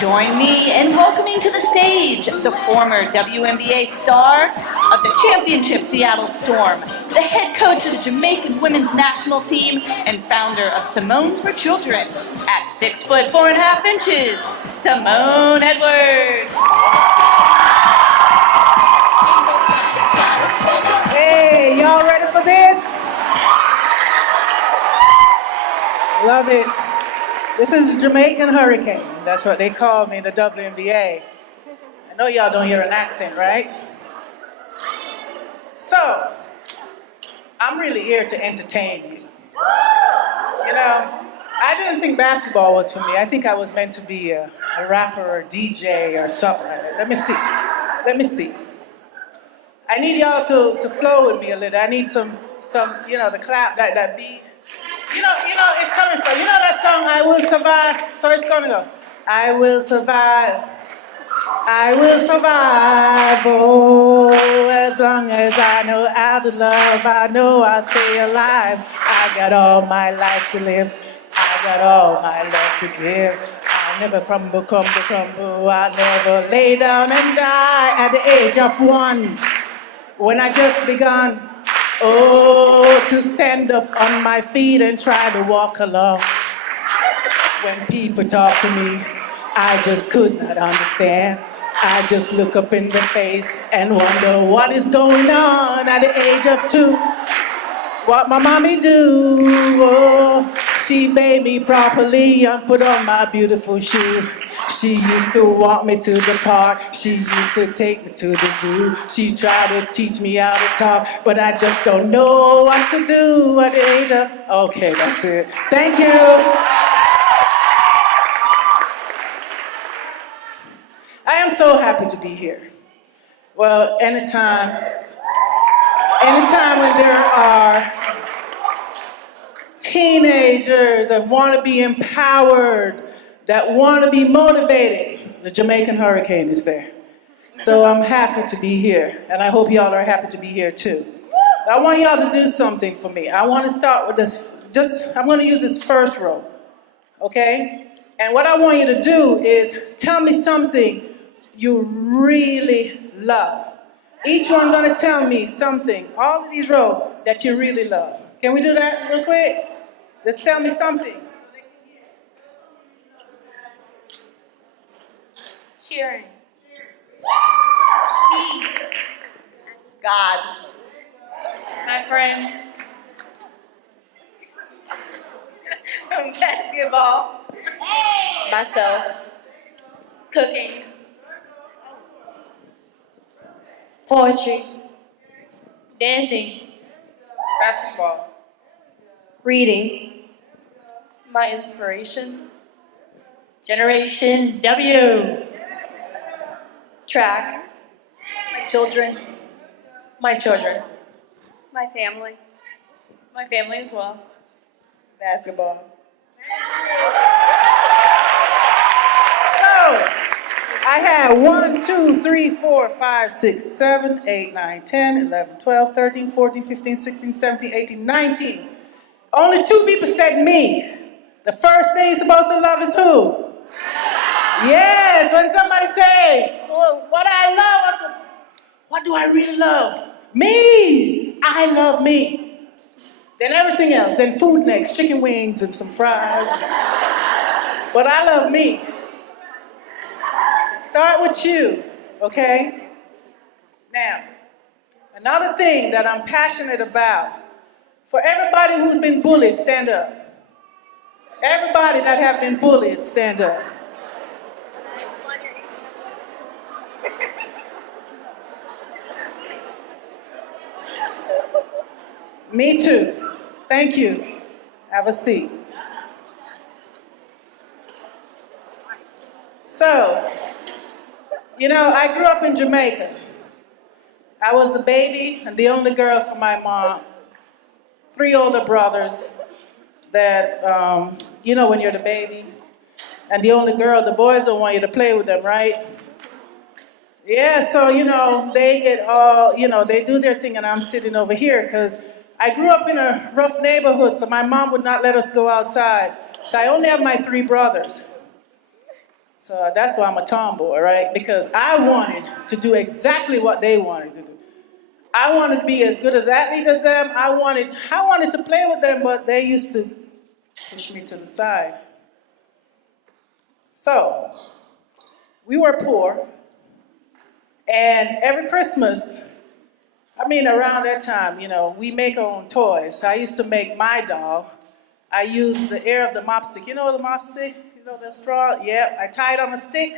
Join me in welcoming to the stage the former WNBA star of the championship Seattle Storm, the head coach of the Jamaican women's national team, and founder of Simone for Children. At 6 foot 4.5 inches, Simone Edwards. Hey, y'all ready for this? Love it. This is Jamaican Hurricane. That's what they call me in the WNBA. I know y'all don't hear an accent, right? So, I'm really here to entertain you. You know, I didn't think basketball was for me. I think I was meant to be a rapper or DJ or something like that. Let me see. I need y'all to flow with me a little. I need some, the clap, that beat. You know, it's coming from, that song, I Will Survive? So it's gonna go. I will survive, oh, as long as I know how to love, I know I'll stay alive. I got all my life to live, I got all my love to give. I'll never crumble, I'll never lay down and die at the age of 1. When I just begun, to stand up on my feet and try to walk along. When people talk to me, I just could not understand. I just look up in the face and wonder what is going on at the age of 2. What my mommy do? Oh, she made me properly and put on my beautiful shoe. She used to walk me to the park. She used to take me to the zoo. She tried to teach me how to talk, but I just don't know what to do at the age of... Okay, that's it. Thank you. I am so happy to be here. Well, anytime when there are teenagers that want to be empowered, that want to be motivated, the Jamaican Hurricane is there. So I'm happy to be here, and I hope y'all are happy to be here too. I want y'all to do something for me. I want to start with this, I'm going to use this first row, okay? And what I want you to do is tell me something you really love. Each one gonna tell me something, all of these rows, that you really love. Can we do that real quick? Just tell me something. Cheering. Me. God. My friends. Basketball. Myself. Cooking. Poetry. Dancing. Basketball. Reading. My inspiration. Generation W. Track. My children. My children. My family. My family as well. Basketball. So, I had 1, 2, 3, 4, 5, 6, 7, 8, 9, 10, 11, 12, 13, 14, 15, 16, 17, 18, 19. Only 2 people said me. The first thing you're supposed to love is who? Yes, when somebody say, well, what I love, I say, what do I really love? Me! I love me. Then everything else, then food next, chicken wings and some fries. But I love me. Start with you, okay? Now, another thing that I'm passionate about, for everybody who's been bullied, stand up. Everybody that have been bullied, stand up. Me too. Thank you. Have a seat. So, I grew up in Jamaica. I was a baby and the only girl for my mom. 3 older brothers that, when you're the baby and the only girl, the boys don't want you to play with them, right? Yeah, so, they get all, they do their thing and I'm sitting over here because I grew up in a rough neighborhood, so my mom would not let us go outside. So I only have my 3 brothers. So that's why I'm a tomboy, right? Because I wanted to do exactly what they wanted to do. I wanted to be as good as athlete as them. I wanted to play with them, but they used to push me to the side. So we were poor, and every Christmas, around that time, we make our own toys. I used to make my doll. I used the air of the mop stick. You know the mop stick? You know the straw? Yeah, I tied on a stick.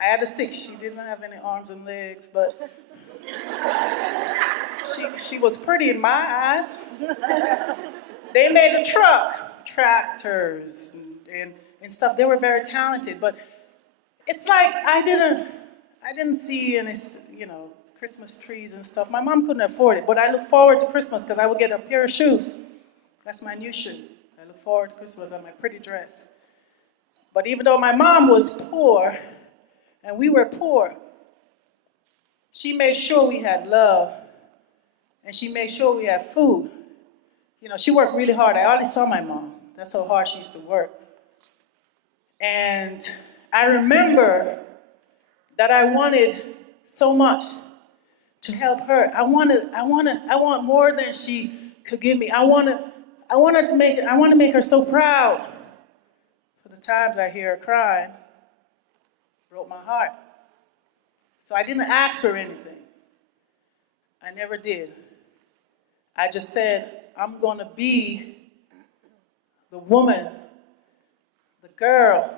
I had a stick. She didn't have any arms and legs, but she was pretty in my eyes. They made a truck, tractors, and stuff. They were very talented, but it's like I didn't see any, Christmas trees and stuff. My mom couldn't afford it, but I look forward to Christmas because I would get a pair of shoes. That's my new shoe. I look forward to Christmas and my pretty dress. But even though my mom was poor, and we were poor, she made sure we had love, and she made sure we had food. She worked really hard. I always saw my mom. That's how hard she used to work. And I remember that I wanted so much to help her. I want more than she could give me. I want to make her so proud. For the times I hear her crying, broke my heart. So I didn't ask her anything. I never did. I just said, I'm gonna be the woman, the girl,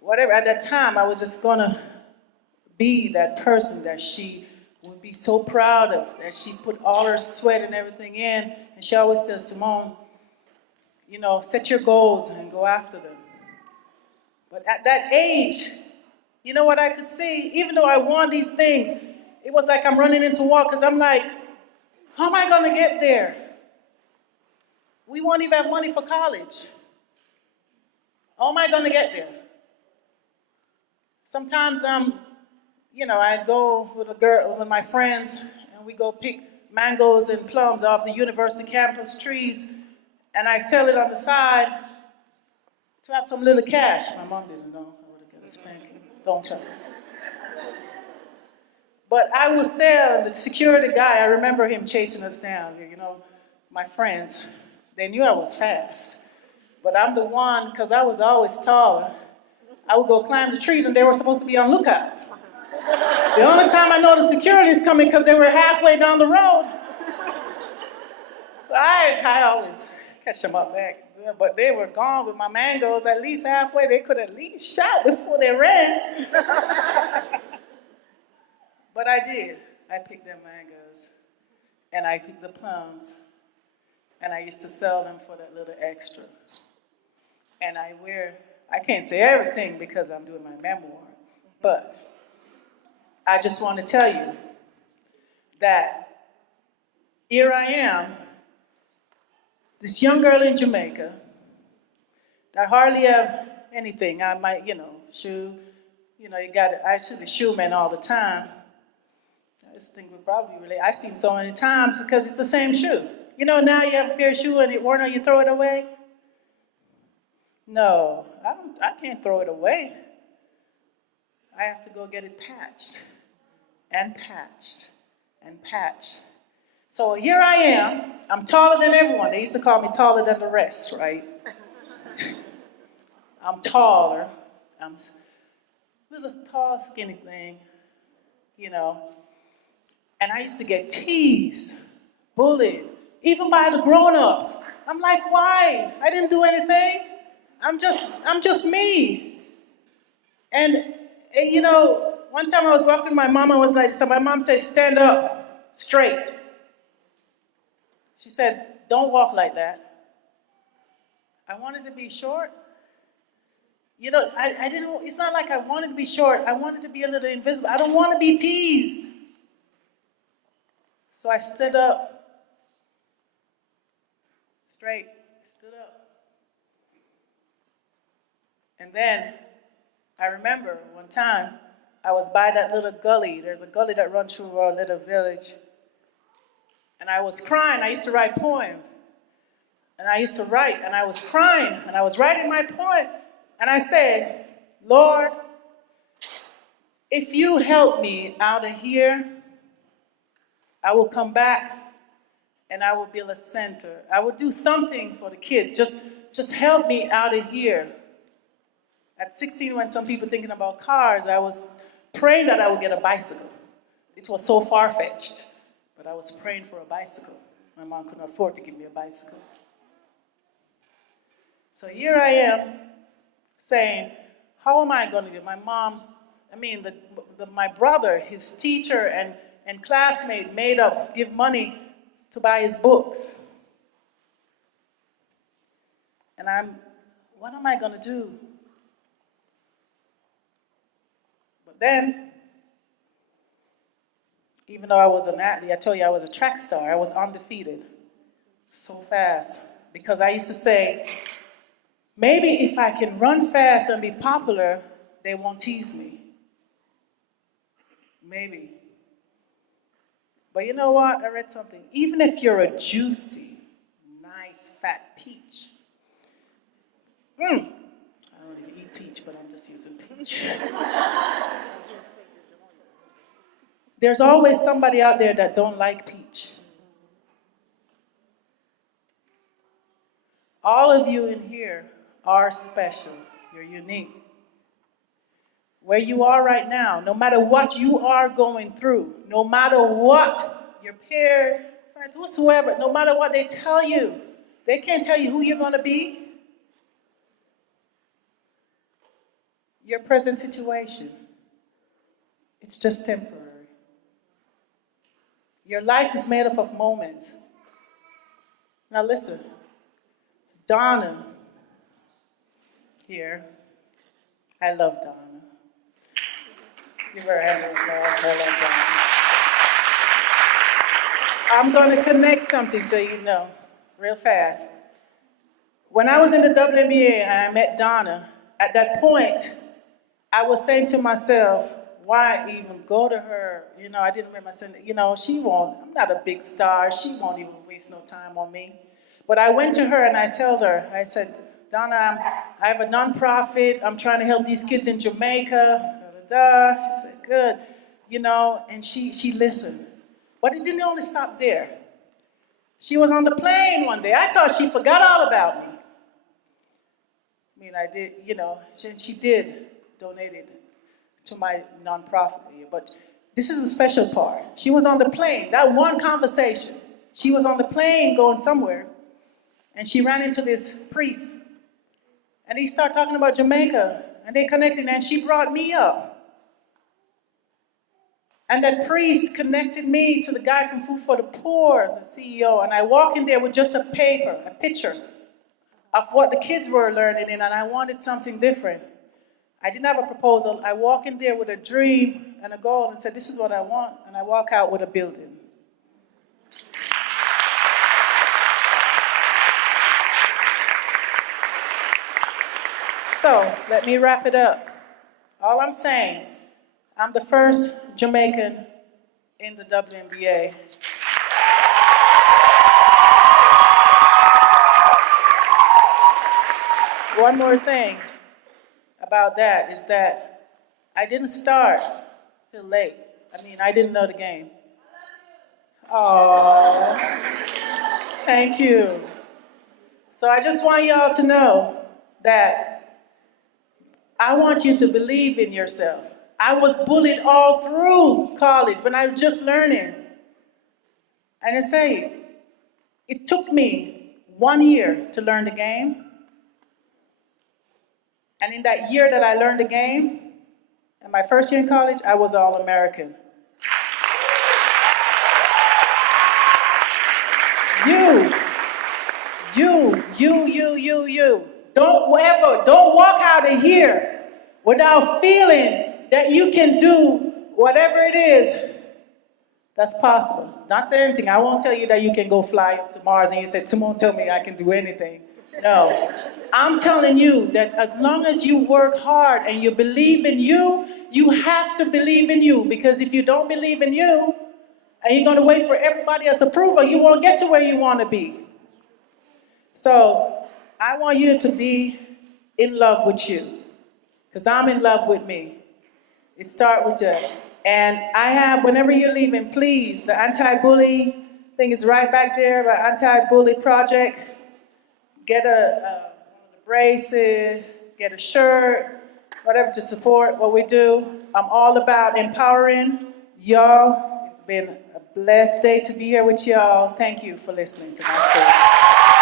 whatever. At that time, I was just gonna be that person that she would be so proud of, that she put all her sweat and everything in. And she always said, Simone, set your goals and go after them. But at that age, you know what I could see? Even though I want these things, it was like I'm running into a wall because I'm like, how am I going to get there? We won't even have money for college. How am I going to get there? Sometimes I go with my friends, and we go pick mangoes and plums off the university campus trees, and I sell it on the side to have some little cash. My mom didn't know. I would have got a spanking. Don't tell her. But I would sell, the security guy, I remember him chasing us down. My friends, they knew I was fast. But I'm the one, because I was always taller, I would go climb the trees, and they were supposed to be on lookout. The only time I know the security is coming because they were halfway down the road. So I always catch them up back. But they were gone with my mangoes at least halfway. They could at least shout before they ran. But I did. I picked them mangoes. And I picked the plums. And I used to sell them for that little extra. And I can't say everything because I'm doing my memoir. But I just want to tell you that here I am, this young girl in Jamaica, I hardly have anything. I might, shoe, I see the shoe man all the time. I just think we probably relate. I see him so many times because it's the same shoe. Now you have a pair of shoes and it worn out, you throw it away? No, I can't throw it away. I have to go get it patched and patched and patched. So here I am. I'm taller than everyone. They used to call me taller than the rest, right? I'm taller. I'm a little tall, skinny thing, And I used to get teased, bullied, even by the grown-ups. I'm like, why? I didn't do anything. I'm just me. And one time I was walking with my mom, I was like, so my mom said, stand up, straight. She said, don't walk like that. I wanted to be short. I didn't, it's not like I wanted to be short. I wanted to be a little invisible. I don't want to be teased. So I stood up, straight, stood up. And then I remember one time I was by that little gully. There's a gully that runs through our little village. And I was crying. I used to write poems. And I used to write, and I was crying, and I was writing my poem. And I said, Lord, if you help me out of here, I will come back and I will build a center. I will do something for the kids. Just help me out of here. At 16, when some people thinking about cars, I was praying that I would get a bicycle. It was so far-fetched, but I was praying for a bicycle. My mom couldn't afford to give me a bicycle. So here I am saying, how am I going to do? My mom, my brother, his teacher and classmate made up, give money to buy his books. And what am I going to do? But then, even though I was an athlete, I told you I was a track star, I was undefeated so fast. Because I used to say, maybe if I can run fast and be popular, they won't tease me. Maybe. But you know what? I read something. Even if you're a juicy, nice, fat peach. I don't even eat peach, but I'm just using peach. There's always somebody out there that don't like peach. All of you in here are special. You're unique. Where you are right now, no matter what you are going through, no matter what your peers, friends, whosoever, no matter what they tell you, they can't tell you who you're going to be. Your present situation, it's just temporary. Your life is made up of moments. Now listen, Donna here, I love Donna. Give her a hand of applause. I love Donna. I'm going to connect something so you know, real fast. When I was in the WNBA and I met Donna, at that point, I was saying to myself, why even go to her? You know, I didn't remember saying, she won't, I'm not a big star, she won't even waste no time on me. But I went to her and I told her, I said, Donna, I have a nonprofit, I'm trying to help these kids in Jamaica, She said, good, and she listened. But it didn't only stop there. She was on the plane one day. I thought she forgot all about me. I did, she did donate it to my nonprofit, but this is a special part. She was on the plane, that one conversation. She was on the plane going somewhere, and she ran into this priest, and he started talking about Jamaica, and they connected, and she brought me up. And that priest connected me to the guy from Food for the Poor, the CEO, and I walked in there with just a paper, a picture of what the kids were learning in, and I wanted something different. I didn't have a proposal. I walked in there with a dream and a goal and said, this is what I want, and I walk out with a building. So, let me wrap it up. All I'm saying, I'm the first Jamaican in the WNBA. One more thing about that is that I didn't start till late. I didn't know the game. Oh, thank you. So I just want y'all to know that I want you to believe in yourself. I was bullied all through college when I was just learning. And I say, it took me 1 year to learn the game. And in that year that I learned the game, in my first year in college, I was All-American. You. Don't walk out of here without feeling that you can do whatever it is that's possible. Not say anything. I won't tell you that you can go fly up to Mars and you say, Simone, tell me I can do anything. No. I'm telling you that as long as you work hard and you believe in you, you have to believe in you. Because if you don't believe in you, and you're going to wait for everybody else's approval, you won't get to where you want to be. So I want you to be in love with you, because I'm in love with me. It starts with you. And I have, whenever you're leaving, please, the anti-bully thing is right back there, the anti-bully project. Get a bracelet, get a shirt, whatever to support what we do. I'm all about empowering y'all. It's been a blessed day to be here with y'all. Thank you for listening to my story.